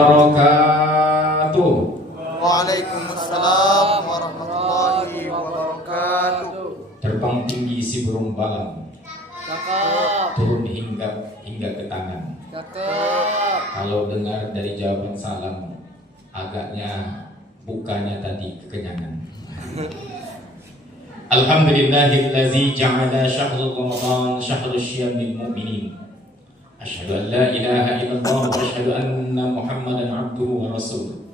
Wabarakatuh. Waalaikumsalam warahmatullahi wabarakatuh. Terbang tinggi si burung balang, Cakep. turun hingga ke tangan. Cakep. Kalau dengar dari jawaban salam, agaknya bukannya tadi kekenyangan. Alhamdulillahillazi ja'ala syahrul Ramadan syahrul syiyamil mu'minin. Asyhadu an la ilaha illallah wa asyhadu anna Muhammadan abduhu wa rasuluh.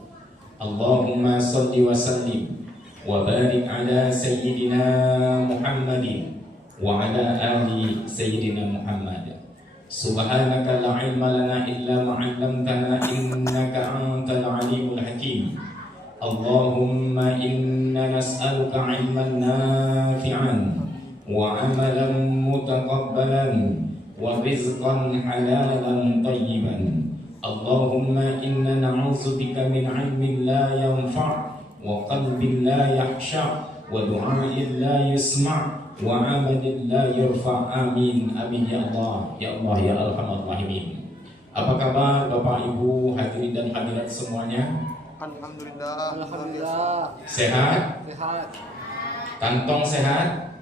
Allahumma salli wa sallim wa barik ala sayyidina Muhammadin wa ala ali sayyidina Muhammad. Subhanaka la ilma lana illa ma 'allamtana innaka antal alimul hakim. Allahumma inna nas'aluka 'ilman nafi'an wa 'amalan mutaqabbalan wa rizqan halalan tayyiban. Allahumma inna na'udzubika min 'ilmin la yanfa' wa qalbin la yakhsha' wa du'a'in la yusma' wa 'amalin la yurfa'. Amin amin ya Allah ya Allah ya arhamar rahimin. Apa kabar Bapak Ibu hadirin dan hadirat semuanya? Alhamdulillah. Alhamdulillah. Sehat? Sehat. Kantong sehat?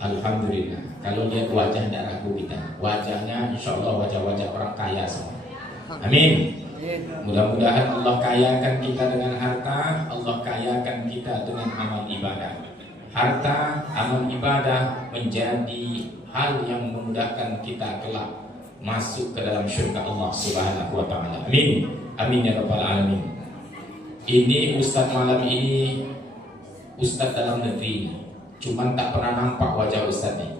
Alhamdulillah. Kalau lihat wajah tidak ragu kita. Wajahnya insya Allah wajah-wajah orang kaya semua. Amin. Amin. Mudah-mudahan Allah kayakan kita dengan harta, Allah kayakan kita dengan amal ibadah. Harta, amal ibadah menjadi hal yang memudahkan kita kelak masuk ke dalam syurga Allah Subhanahu wa taala. Amin. Amin ya rabbal alamin. Ini Ustadz malam ini Ustadz dalam negeri. Cuman tak pernah nampak wajah Ustadz nih.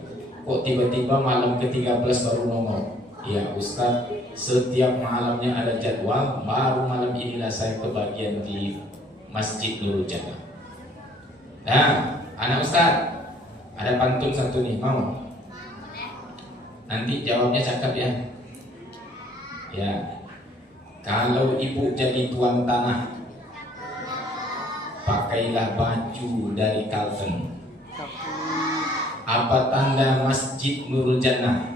Kok tiba-tiba malam ke-13 baru nongol. Ya Ustadz, setiap malamnya ada jadwal. Baru malam inilah saya kebagian di Masjid Nurul Jannah. Nah, anak Ustadz, ada pantun satu nih, mau? Nanti jawabnya cakep ya. Ya. Kalau ibu jadi tuan tanah, pakailah baju dari Kalteng. Apa tanda Masjid Nurul Jannah?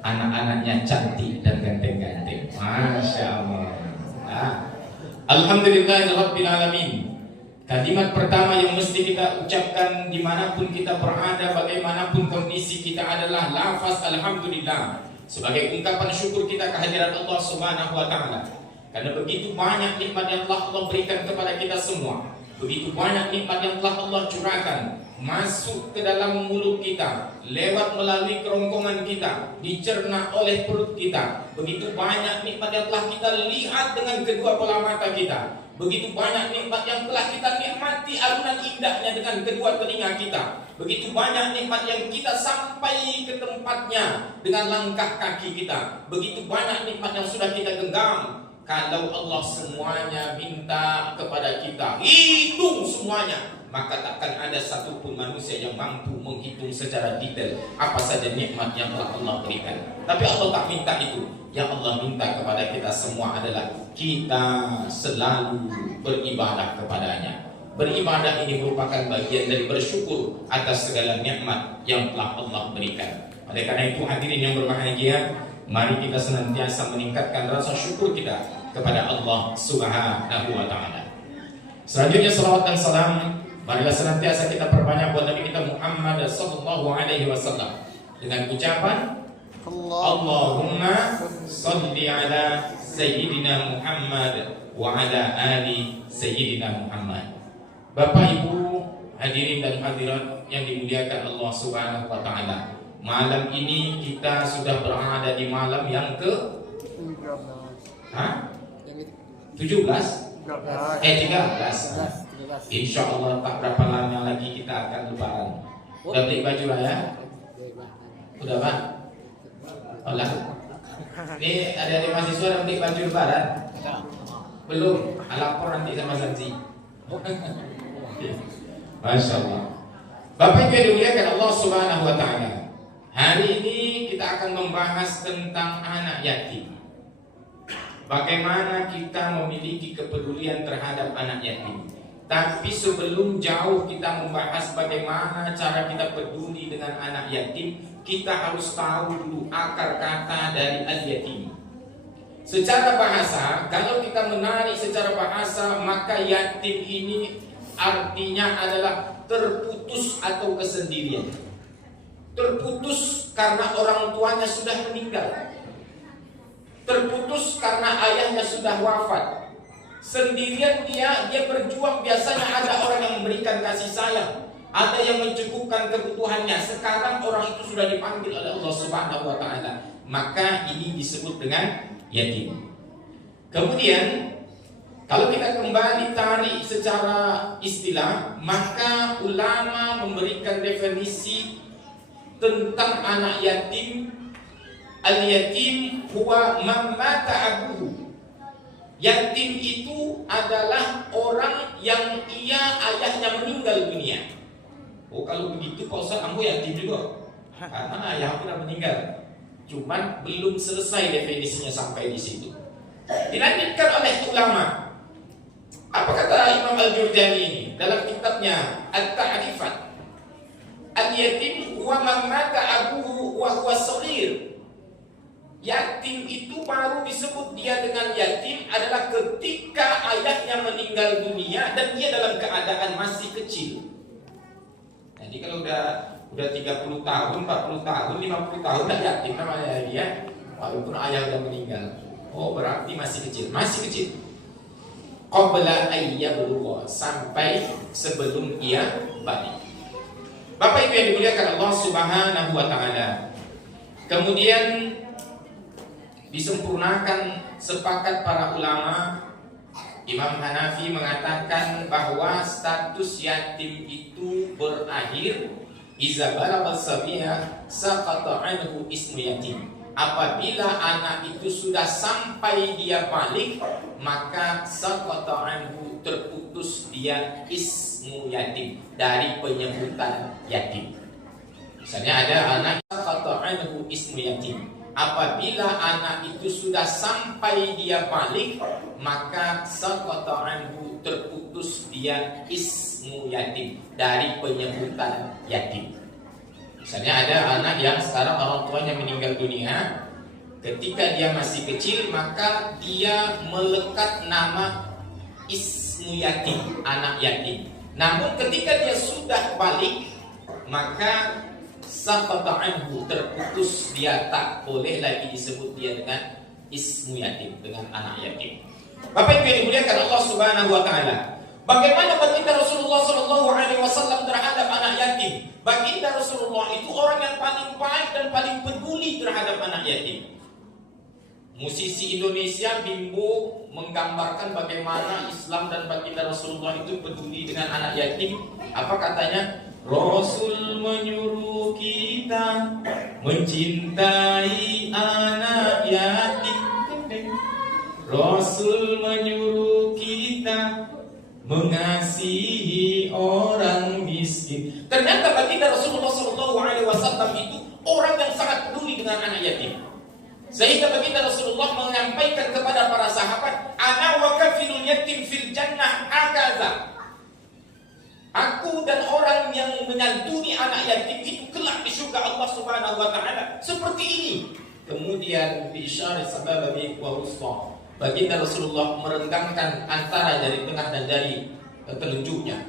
Anak-anaknya cantik dan ganteng-ganteng. Masya Allah. Nah, Alhamdulillahirabbil alamin. Kalimat pertama yang mesti kita ucapkan dimanapun kita berada, bagaimanapun kondisi kita adalah lafaz Alhamdulillah, sebagai ungkapan syukur kita kehadiran Allah Subhanahu wa taala. Karena begitu banyak nikmat yang telah Allah berikan kepada kita semua. Begitu banyak nikmat yang telah Allah curahkan masuk ke dalam mulut kita, lewat melalui kerongkongan kita, dicerna oleh perut kita. Begitu banyak nikmat yang telah kita lihat dengan kedua bola mata kita. Begitu banyak nikmat yang telah kita nikmati alunan indahnya dengan kedua telinga kita. Begitu banyak nikmat yang kita sampai ke tempatnya dengan langkah kaki kita. Begitu banyak nikmat yang sudah kita genggam. Kalau Allah semuanya minta kepada kita, hitung semuanya, maka takkan ada satupun manusia yang mampu menghitung secara detail apa saja nikmat yang telah Allah berikan. Tapi Allah tak minta itu. Yang Allah minta kepada kita semua adalah kita selalu beribadah kepadanya. Beribadah ini merupakan bagian dari bersyukur atas segala nikmat yang telah Allah berikan. Oleh karena itu hadirin yang berbahagia, mari kita senantiasa meningkatkan rasa syukur kita kepada Allah Subhanahu wa taala. Selanjutnya salawat dan salam marilah senantiasa kita perbanyak buat Nabi kita Muhammad sallallahu alaihi wasallam dengan ucapan Allahumma salli ala sayyidina Muhammad wa ala ali sayyidina Muhammad. Bapak Ibu hadirin dan hadirat yang dimuliakan Allah Subhanahu wa taala, malam ini kita sudah berada di malam yang ke 17? 13. Insya Allah tak berapa lama lagi kita akan lebaran. Udah beli baju lah ya? Udah Pak? Olah. Ini ada mahasiswa yang beli baju lebaran? Belum. Lapor nanti sama Sansi. Masya Allah. Bapak Ibu yang dimuliakan Allah Subhanahu wa taala, hari ini kita akan membahas tentang anak yatim. Bagaimana kita memiliki kepedulian terhadap anak yatim. Tapi sebelum jauh kita membahas bagaimana cara kita peduli dengan anak yatim, kita harus tahu dulu akar kata dari al-yatim. Secara bahasa, kalau kita menarik secara bahasa, maka yatim ini artinya adalah terputus atau kesendirian. Terputus karena orang tuanya sudah meninggal. Terputus karena ayahnya sudah wafat. Sendirian dia berjuang, biasanya ada orang yang memberikan kasih sayang, ada yang mencukupkan kebutuhannya. Sekarang orang itu sudah dipanggil oleh Allah Subhanahu wa taala. Maka ini disebut dengan yatim. Kemudian kalau kita kembali tarik secara istilah, maka ulama memberikan definisi tentang anak yatim. Al-yatim huwa man mata abuhu. Yatim itu adalah orang yang ayahnya meninggal dunia. Oh, kalau begitu Pak Ustaz, kamu yatim juga? Karena ayah sudah meninggal. Cuman belum selesai definisinya sampai di situ. Dilanjutkan oleh ulama. Apa kata Imam Al-Jurjani ini dalam kitabnya At-Ta'rifat? Al-yatim huwa man mata abuhu wa huwa shaghir. Yatim itu baru disebut dia dengan yatim adalah ketika ayahnya meninggal dunia dan dia dalam keadaan masih kecil. Jadi kalau udah 30 tahun, 40 tahun, 50 tahun dah yatim namanya dia, walaupun ayah sudah meninggal. Oh, berarti masih kecil. Qabla ayyablugha, sampai sebelum ia balik. Bapak Ibu yang dimuliakan Allah Subhanahu wa taala. Kemudian disempurnakan, sepakat para ulama. Imam Hanafi mengatakan bahwa status yatim itu berakhir iza balagha sabiya saqata anhu ismu yatim. Apabila anak itu sudah sampai dia balik, maka saqata anhu, terputus dia ismu yatim, dari penyebutan yatim. Misalnya ada anak saqata anhu ismu yatim. Apabila anak itu sudah sampai dia balik, maka saqata anhu, terputus dia ismu yatim, dari penyebutan yatim. Misalnya ada anak yang sekarang orang tuanya meninggal dunia, ketika dia masih kecil maka dia melekat nama ismu yatim, anak yatim. Namun ketika dia sudah balik, maka saqata anhu, terputus, dia tak boleh lagi disebut dia dengan ismu yatim, dengan anak yatim. Bapak Ibu yang dimuliakan Allah Subhanahu wa taala, bagaimana baginda Rasulullah SAW terhadap anak yatim? Baginda Rasulullah itu orang yang paling baik dan paling peduli terhadap anak yatim. Musisi Indonesia Bimbo menggambarkan bagaimana Islam dan baginda Rasulullah itu peduli dengan anak yatim. Apa katanya? Rasul menyuruh kita mencintai anak yatim. Rasul menyuruh kita mengasihi orang miskin. Ternyata baginda Rasulullah SAW itu orang yang sangat peduli dengan anak yatim. Sehingga baginda Rasulullah menyampaikan kepada para sahabat, ana wa kafilul yatim fil jannah akaza. Aku dan orang yang menyantuni anak yatim itu kelak di surga Allah Subhanahu wa taala seperti ini. Kemudian bi isyarat sababi wa wusta, baginda Rasulullah merenggangkan antara jari tengah dan jari telunjuknya.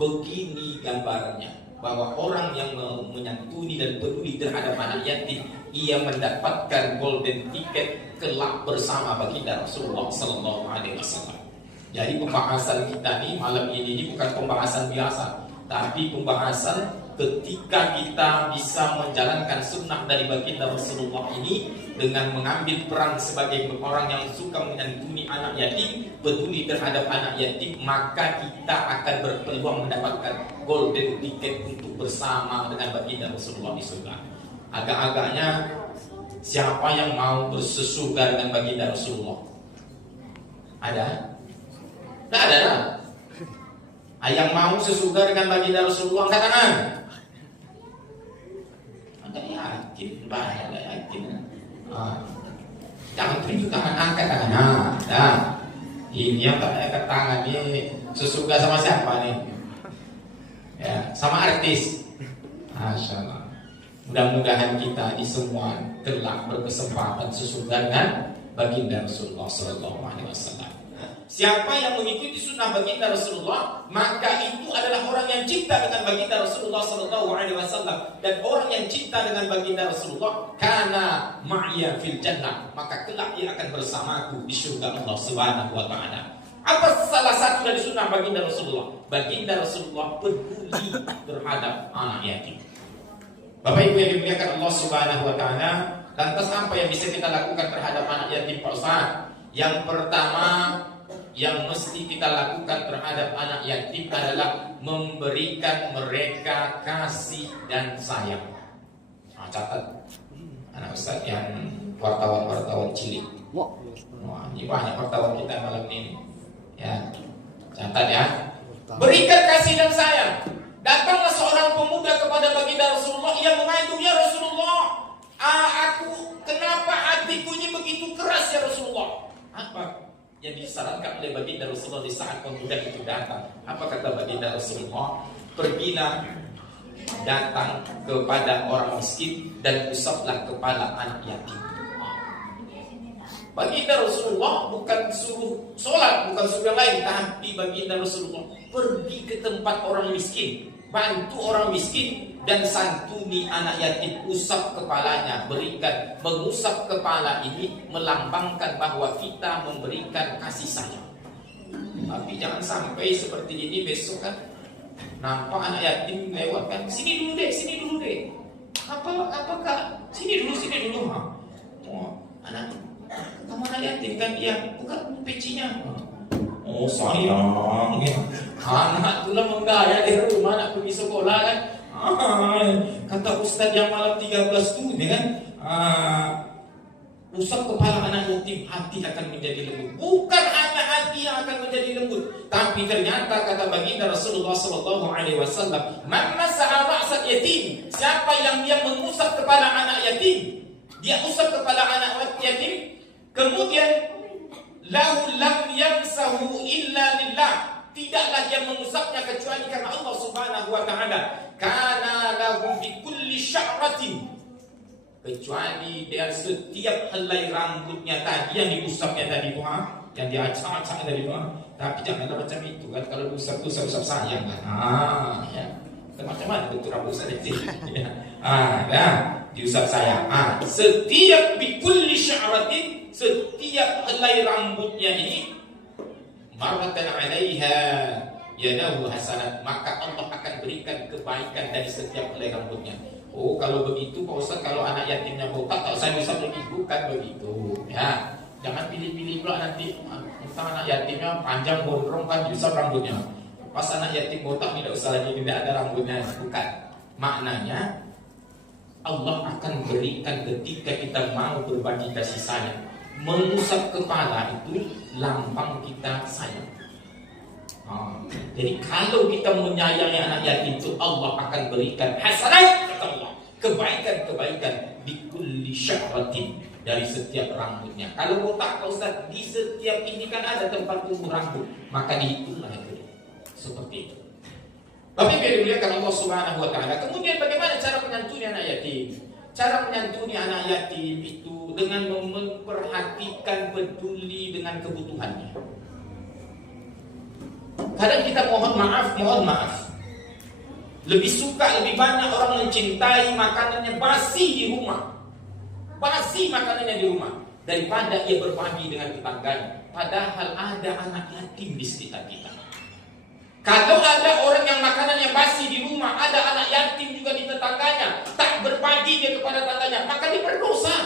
Begini gambarannya, bahwa orang yang menyantuni dan peduli terhadap anak yatim, ia mendapatkan golden ticket kelak bersama baginda Rasulullah sallallahu alaihi wasallam. Jadi pembahasan kita nih malam ini bukan pembahasan biasa, tapi pembahasan ketika kita bisa menjalankan sunnah dari baginda Rasulullah ini dengan mengambil peran sebagai orang yang suka menyantuni anak yatim, peduli terhadap anak yatim, maka kita akan berpeluang mendapatkan golden ticket untuk bersama dengan baginda Rasulullah di surga. Agak-agaknya siapa yang mau bersesurga dengan baginda Rasulullah? Ada? Tidak ada lah. Yang mau sesurga dengan baginda Rasulullah angkat tangan. Anda yakin? Banyak lah yakin. Jangan tunjuk tangan, angkat tangan. Nah, ini yang angkat tangan ini sesurga sama siapa nih? Ya, sama artis. Masya Allah. Mudah-mudahan kita di semua kelak berkesempatan sesurga dengan baginda Rasulullah sallallahu alaihi wasallam. Siapa yang mengikuti sunnah baginda Rasulullah, maka itu adalah orang yang cinta dengan baginda Rasulullah sallallahu alaihi wasallam, dan orang yang cinta dengan baginda Rasulullah kana ma'ya fil jannah, maka kelak ia akan bersamaku di surga Allah Subhanahu wa taala. Apa salah satu dari sunnah baginda Rasulullah? Baginda Rasulullah peduli terhadap anak yatim. Bapak Ibu yang dimuliakan Allah Subhanahu wa taala, lantas apa yang bisa kita lakukan terhadap anak yatim, Pak Ustaz? Yang pertama yang mesti kita lakukan terhadap anak yatim adalah memberikan mereka kasih dan sayang. Nah, catat anak Ustaz yang wartawan cilik. Wah, ini banyak wartawan kita malam ini. Ya, catat ya. Berikan kasih dan sayang. Datanglah seorang pemuda kepada baginda Rasulullah, ia mengadu, ya Rasulullah, kenapa hatiku ini begitu keras ya Rasulullah? Apa yang disarankan oleh baginda Rasulullah di saat pemuda itu datang? Apa kata baginda Rasulullah? Pergilah datang kepada orang miskin dan usaplah kepala anak yatim. Baginda Rasulullah bukan suruh sholat, bukan suruh yang lain, tapi baginda Rasulullah pergi ke tempat orang miskin, bantu orang miskin dan santuni anak yatim, usap kepalanya, mengusap kepala ini melambangkan bahwa kita memberikan kasih sayang. Tapi jangan sampai seperti ini besok kan nampak anak yatim lewat kan, sini dulu deh. Apakah sini dulu anak kamu anak yatim kan, iya, buka pecinya. Oh sayang, anak tulah menggaya di rumah, anak pergi sekolah kan. Kata Ustaz yang malam 13 tuh kan, usap kepala anak yatim, hati akan menjadi lembut. Bukan anak hati yang akan menjadi lembut, tapi ternyata kata baginda Rasulullah sallallahu alaihi wasallam, man masaha ra'sal yatim, siapa yang dia mengusap kepala anak yatim, dia usap kepala anak yatim, kemudian lahu lam yamsahu illa lillah, tidaklah dia mengusapnya kecuali karena Allah Subhanahu wa taala. Kana lahu bi kulli sya'ratin, kecuali dia setiap helai rambutnya tadi yang diusapnya tadi tuh, yang diacak-acak tadi tuh. Tapi janganlah macam itu kan, kalau diusap tuh usap sayang kan. Ya. Macam-macam bentuk rambut saya itu. Diusap sayang. Setiap bi kulli sya'ratin, setiap helai rambutnya ini, maratan 'alaiha yanahu hasanat, maka Allah akan berikan kebaikan dari setiap helai rambutnya. Oh, kalau begitu Pak Ustaz, kalau anak yatimnya botak tak usah usap lagi, bukan begitu. Ya, jangan pilih-pilih pula nanti. Entah anak yatimnya panjang gondrong kan diusap rambutnya. Pas anak yatim botak tidak usah lagi, tidak ada rambutnya, bukan. Maknanya Allah akan berikan ketika kita mau berbagi kasih sayang. Mengusap kepala itu lambang kita sayang. Jadi kalau kita menyayangi anak yatim itu, Allah akan berikan hasanat, kata Allah, kebaikan-kebaikan di kulli sya'ratin, dari setiap rambutnya. Kalau botak Pak Ustaz, di setiap ini kan ada tempat tumbuh rambut, maka dihitunglah itu. Seperti itu. Bapak Ibu dimuliakan Allah Subhanahu wa taala. Kemudian bagaimana cara menyantuni anak yatim? Cara menyantuni anak yatim itu dengan memperhatikan, peduli dengan kebutuhannya. Kadang kita mohon maaf. Lebih suka, lebih banyak orang mencintai makanannya basi di rumah. Basi makanannya di rumah daripada ia berbagi dengan tetangganya. Padahal ada anak yatim di sekitar kita. Kalau ada orang yang makanannya basi di rumah, ada anak yatim juga di tetangganya, tak berbagi dia kepada tetangganya, maka dia berdosa.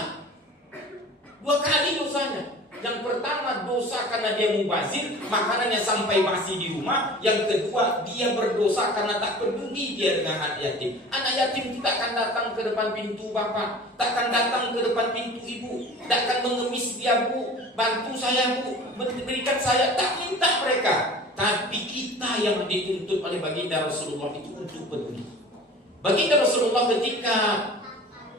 2 kali dosanya. Yang pertama, dosa karena dia mubazir, makanannya sampai basi di rumah. Yang kedua, dia berdosa karena tak peduli dia dengan anak yatim. Anak yatim tidak akan datang ke depan pintu bapak, tak akan datang ke depan pintu ibu, tak akan mengemis dia, bu, bantu saya bu, berikan saya, tak minta mereka. Tapi kita yang dituntut oleh baginda Rasulullah itu untuk peduli. Baginda Rasulullah ketika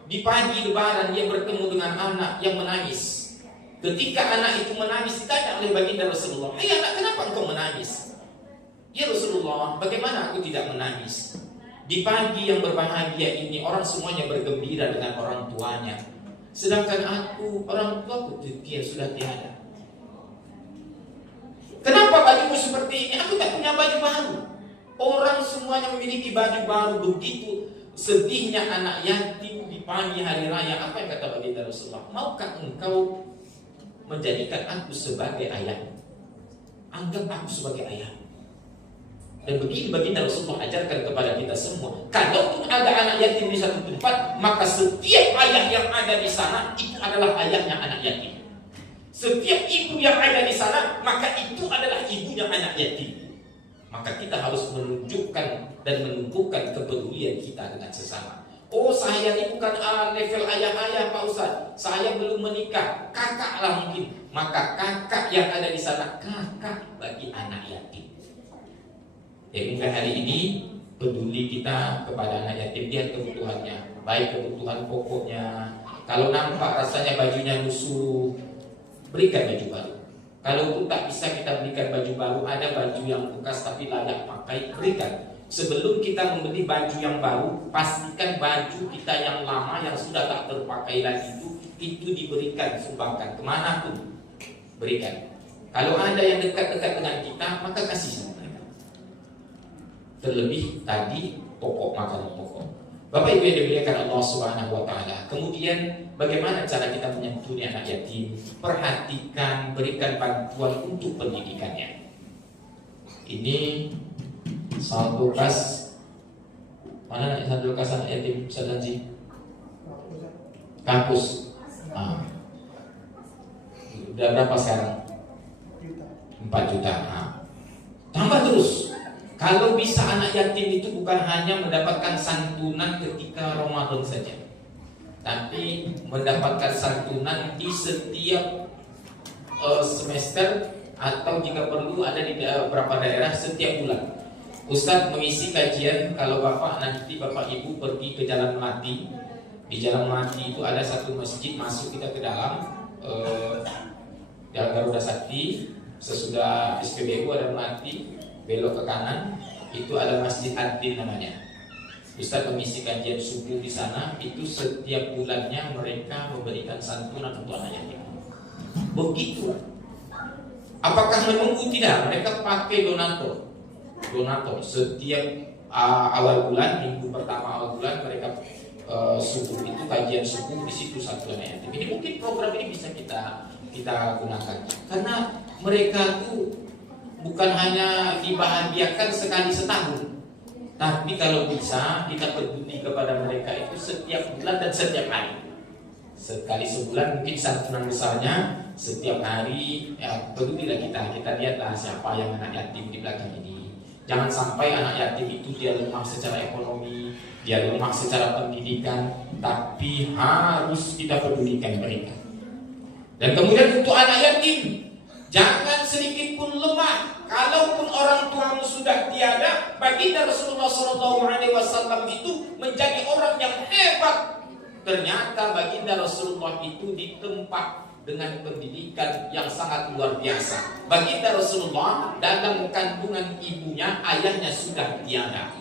di pagi lebaran dia bertemu dengan anak yang menangis. Ketika anak itu menangis, ditanya oleh baginda Rasulullah, "Hai anak, kenapa engkau menangis?" "Ya Rasulullah, bagaimana aku tidak menangis? Di pagi yang berbahagia ini orang semuanya bergembira dengan orang tuanya. sedangkan aku, orang tuaku dia sudah tiada. Kenapa bajumu seperti ini? Aku tak punya baju baru. Orang semuanya memiliki baju baru. Begitu sedihnya anak yatim di pagi hari raya. Apa yang kata baginda Rasulullah? Maukah engkau menjadikan aku sebagai ayah? Anggap aku sebagai ayah. Dan begini baginda Rasulullah ajarkan kepada kita semua. Kalau ada anak yatim di satu tempat, maka setiap ayah yang ada di sana itu adalah ayahnya anak yatim. Setiap ibu yang ada di sana, maka itu adalah ibunya anak yatim. Maka kita harus menunjukkan dan menumbuhkan kepedulian kita dengan sesama. Oh, saya ini bukan level ayah-ayah Pak Ustaz. Saya belum menikah. Kakaklah mungkin. Maka kakak yang ada di sana, kakak bagi anak yatim. Jadi hari ini peduli kita kepada anak yatim, lihat kebutuhannya, baik kebutuhan pokoknya. Kalau nampak rasanya bajunya lusuh, berikan baju baru. Kalau itu tak bisa kita berikan baju baru, ada baju yang bekas tapi layak pakai, berikan. Sebelum kita membeli baju yang baru, pastikan baju kita yang lama yang sudah tak terpakai lagi itu diberikan, sumbangkan kemanapun, berikan. Kalau ada yang dekat-dekat dengan kita, maka kasih sama mereka. Terlebih tadi pokok makanan pokok. Bapak Ibu yang dimuliakan Allah Subhanahu wa taala. Kemudian bagaimana cara kita menyantuni anak yatim? Perhatikan, berikan bantuan untuk pendidikannya. Ini satu kas. Mana satu kas anak yatim Sadanji? Kampus. Udah berapa sekarang? 4 juta. Tambah terus. Kalau bisa anak yatim itu bukan hanya mendapatkan santunan ketika Ramadan saja, tapi mendapatkan santunan di setiap semester atau jika perlu ada di beberapa daerah setiap bulan. Ustadz mengisi kajian kalau Bapak nanti Bapak Ibu pergi ke Jalan Melati. Di Jalan Melati itu ada satu masjid, masuk kita ke dalam Jalan Garuda Sakti. Sesudah SPBU ada Melati, belok ke kanan itu ada Masjid Ad-Din namanya. Ustaz mengisi kajian subuh di sana, itu setiap bulannya mereka memberikan santunan untuk anak yatim. Begitu. Apakah menunggu? Tidak, mereka pakai donatur. Setiap awal bulan, minggu pertama awal bulan mereka subuh itu kajian subuh, di situ santunan anak yatim. Ini mungkin program ini bisa kita gunakan karena mereka tuh bukan hanya dibahagiakan sekali setahun, tapi kalau bisa kita peduli kepada mereka itu setiap bulan dan setiap hari. Sekali sebulan mungkin santunan besarnya, setiap hari pedulilah kita lihatlah siapa yang anak yatim di belakang ini. Jangan sampai anak yatim itu dia lemah secara ekonomi, dia lemah secara pendidikan, tapi harus kita pedulikan mereka. Dan kemudian untuk anak yatim, jangan sedikit pun lemah. Kalaupun orang tuamu sudah tiada, baginda Rasulullah SAW itu menjadi orang yang hebat. Ternyata baginda Rasulullah itu ditempa dengan pendidikan yang sangat luar biasa. Baginda Rasulullah dalam kandungan ibunya, ayahnya sudah tiada.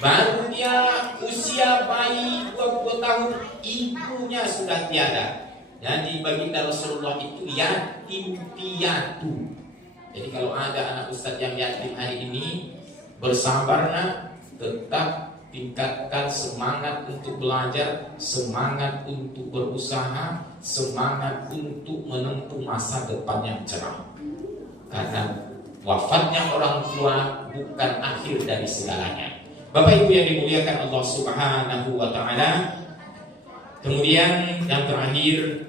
Baru dia usia bayi 20 tahun, ibunya sudah tiada. Jadi baginda Rasulullah itu yatim piatu. Jadi kalau ada anak ustadz yang yatim hari ini, bersabarlah, tetap tingkatkan semangat untuk belajar, semangat untuk berusaha, semangat untuk menempuh masa depan yang cerah. Karena wafatnya orang tua bukan akhir dari segalanya. Bapak Ibu yang dimuliakan Allah Subhanahu wa taala. Kemudian yang terakhir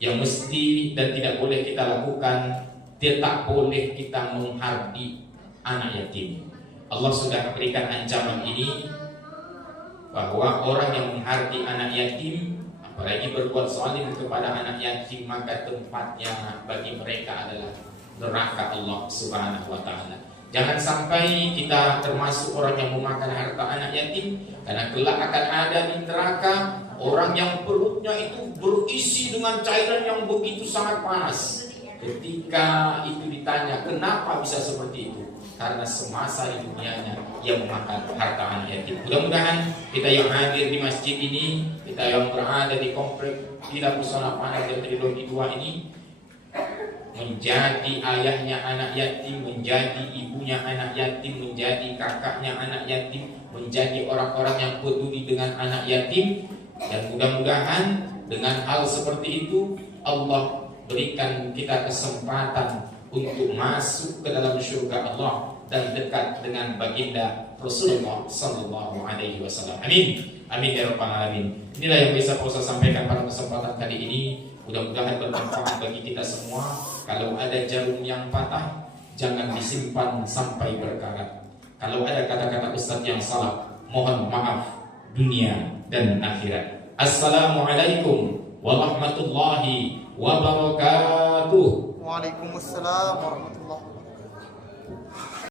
yang mesti dan tidak boleh kita lakukan, tidak boleh kita menghardi anak yatim. Allah sudah memberikan ancaman ini bahwa orang yang menghardi anak yatim, apalagi berbuat zalim kepada anak yatim, maka tempatnya bagi mereka adalah neraka Allah Subhanahu wa taala. Jangan sampai kita termasuk orang yang memakan harta anak yatim, karena kelak akan ada di neraka orang yang perutnya itu berisi dengan cairan yang begitu sangat panas. Ketika itu ditanya kenapa bisa seperti itu, karena semasa hidupnya ia memakan harta anak yatim. Mudah-mudahan kita yang hadir di masjid ini, kita yang berada di komplek Villa Pesona Panai dan Trilogi 2 ini menjadi ayahnya anak yatim, menjadi ibunya anak yatim, menjadi kakaknya anak yatim, menjadi orang-orang yang peduli dengan anak yatim. Dan mudah-mudahan dengan hal seperti itu Allah berikan kita kesempatan untuk masuk ke dalam surga Allah dan dekat dengan baginda Rasulullah Sallallahu Alaihi Wasallam. Amin, amin ya rabbal alamin. Inilah yang bisa saya sampaikan pada kesempatan kali ini. Mudah-mudahan bermanfaat bagi kita semua. Kalau ada jarum yang patah, jangan disimpan sampai berkarat. Kalau ada kata-kata Ustaz yang salah, mohon maaf dunia dan akhirat. Assalamualaikum warahmatullahi wabarakatuh. Waalaikumsalam warahmatullahi